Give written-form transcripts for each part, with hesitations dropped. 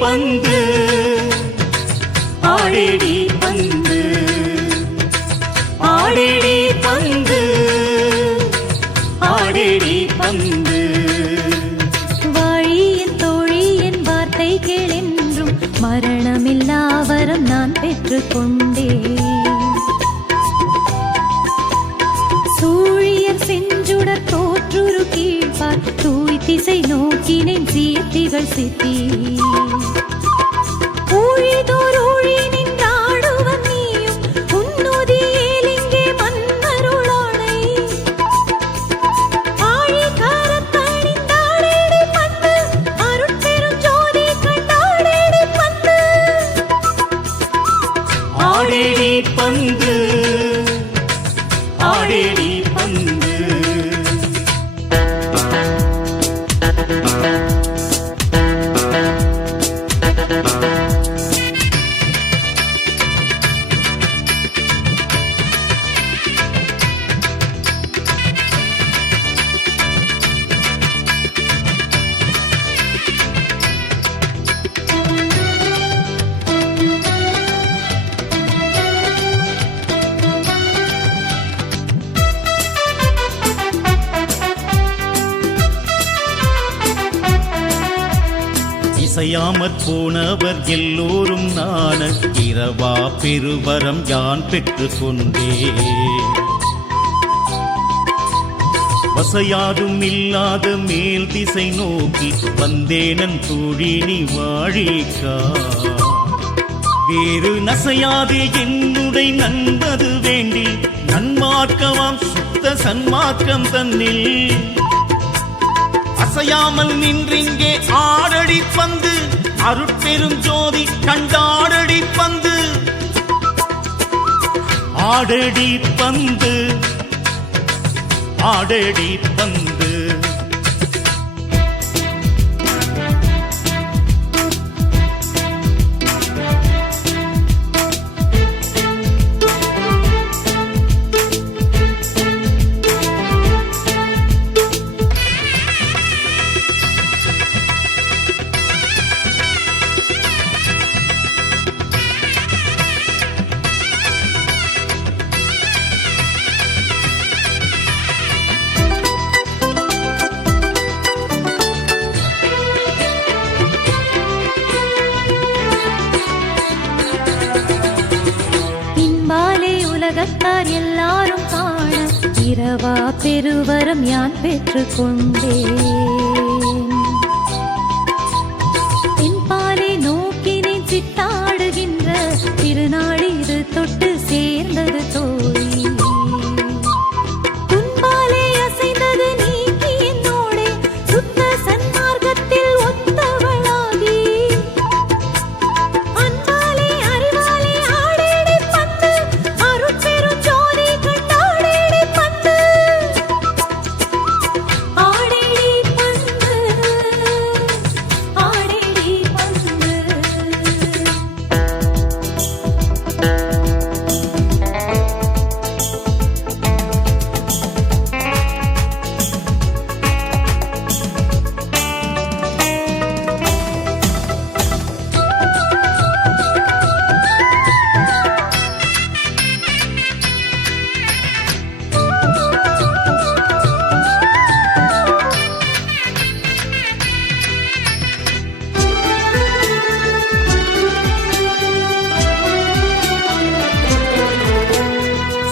பந்து ஆடேடி பந்து ஆடேடி பந்து ஆடேடி பந்து. வாழியின் தோழியின் வார்த்தை கேளென்றும் மரணமில்லா வரம் நான் பெற்றுக்கொண்டேன். சூழியர் செஞ்சுடர் தோற்றுரு கீழ்பார் தூய் திசை நோக்கினேன் சீர்த்திகள் சித்தி. ஊழிதோர் ஊழி நின்றாடுவன் நீயும் உன்னுதியேலிங்கே மன்னருளானை. ஆழி கரத்தணிந்தாடேடி பந்து அருட்பெரும் ஜோதி கண்டாடேடி பந்து. ஆடேடி பந்து ஆடேடி பந்து. இசையாமற் போனவர் எல்லோரும் நாண இரவா பெருவரம் யான் பெற்றுக்கொண்டே. வசையாதும் இல்லாத மேல் திசை நோக்கி வந்தேனன் தோழினி வாழிக்கா. வேறு நசையாது என்னுடை நண்பது வேண்டி நன்மார்க்கமாம் சுத்த சன்மார்க்கம் தன்னில். அசையாமல் நின்றிங்கே ஆடடி பந்து அருட்பெரும் ஜோதி கண்டாடடி பந்து. ஆடடி பந்து ஆடடி பந்து. உலகத்தார் எல்லாரும் காண இரவா பெருவரம் யான் பெற்றுக்கொண்டேன். என் பாலை நோக்கினேன் சித்தாடுகின்ற திருநாடு இது தொட்டு சேர்ந்தது தோழி. துன்பாலே அசைந்தது நீக்கி என்னோடே சுத்த சன்மார்க்கத்தில் ஒத்தவளாகி. அன்பாலே அறிவாலே ஆடேடி பந்து அருட்பெரும் ஜோதி கண்டாடேடி பந்து. ஆடேடி பந்து ஆடேடி பந்து.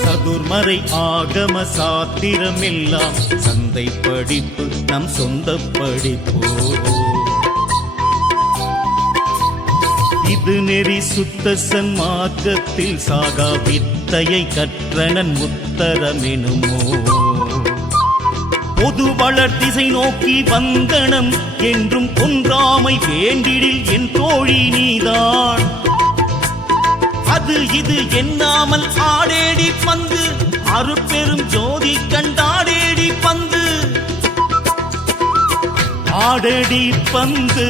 சதுர்மறை ஆகம சாத்திரமெல்லாம் சந்தை படிப்பு நம் சொந்த படிப்போ. இது நெறி சுத்த சன்மார்க்கத்தில் சாகா வித்தையை கற்றனன் முத்தரமெனுமோ. பொது வளர் திசை நோக்கி வந்தனம் என்றும் ஒன்றாமை வேண்டிடில் என் தோழி நீதான். அது இது எண்ணாமல் ஆடேடி பந்து அருட்பெரும் ஜோதி கண்டாடேடி பந்து. ஆடேடி பந்து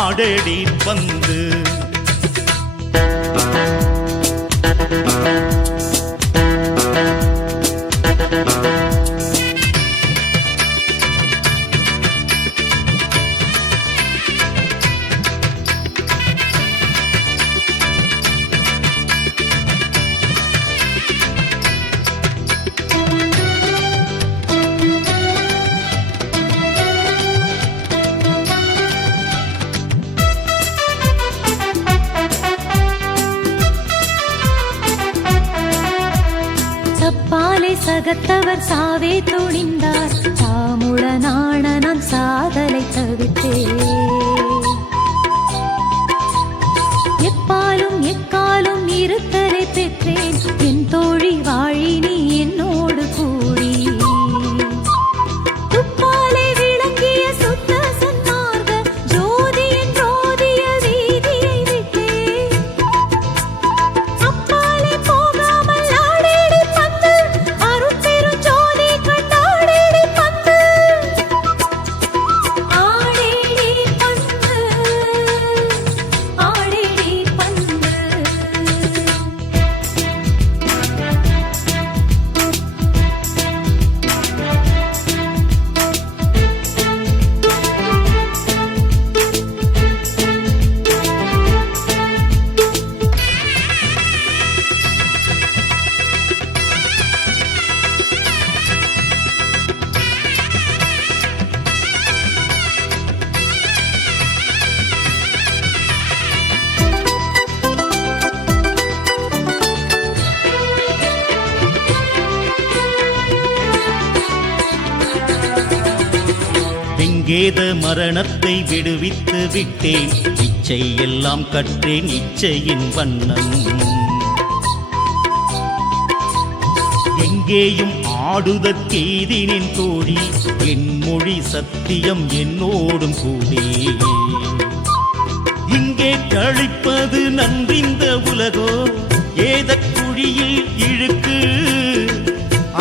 ஆடேடி பந்து. உலகத்தவர் சாவே துணிந்தார், தாமுடனான நான் சாதலை தவித்தேன். எப்பாலும் எக்காலும் இருத்தலை பெற்றேன், என் தோழி வாழினி என்னோடு கூடி. துப்பாலை விளங்கிய சுத்த சன்மார்க்க ஜோதியின் ஜோதிய வீதியை விட்டேன். அப்பாலே போகாமல் ஆடேடி பந்து, அருட்பெரும் ஜோதி கண்டாடேடி பந்து. ஆடேடி பந்து, ஆடேடி பந்து. வெங்கேத மரணத்தை விடுவித்து விட்டேன், இச்சை எல்லாம் கற்றேன் இச்சையின் வண்ணம். எங்கேயும் ஆடுதற்கெய்தினேன் தோழி, என் மொழி சத்தியம் என்னோடும் கூடி. இங்கே கழிப்பது நன்றிந்த உலகோ, ஏதக்குழியில் இழுக்கு.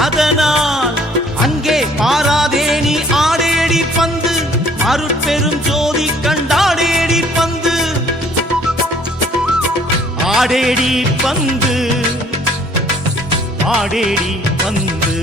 அதனால் அங்கே பாராதே நீ ஆடேடி பந்து, அருட்பெரும் ஜோதி கண்டாடேடி பந்து. ஆடேடி பந்து, ஆடேடி பந்து.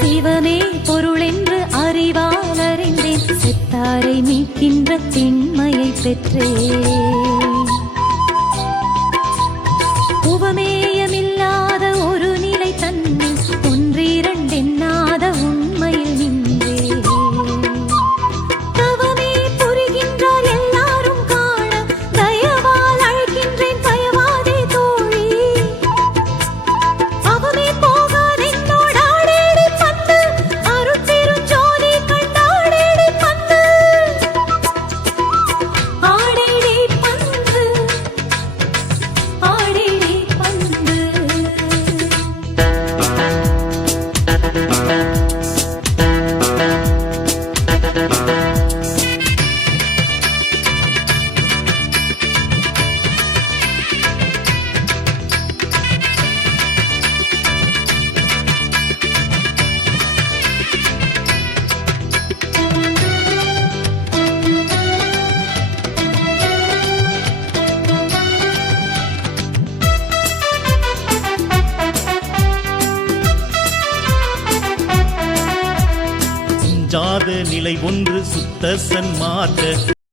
சிவமே பொருளென்று அறிவால் அறிந்தேன், செத்தாரை மீட்கின்ற திண்மையை பெற்றேன். உவமேயமில்லாத ஒரு நிலை தன்னில் ஒன்றிரண்டெண்ணாத உண்மையில் நின்றேன். தவமே புரிகின்றார் எல்லாரும் காண, தயவால் அழைக்கின்றேன் தயவாதே தோழி. அவமே போகாதென்னோடு ஆடேடி பந்து, அருட்பெரும் ஜோதி கண்டாடேடி பந்து. ஆடேடி பந்து, ஆடேடி பந்து. அஞ்சாத நிலை ஒன்று சுத்த சன்மார்க்க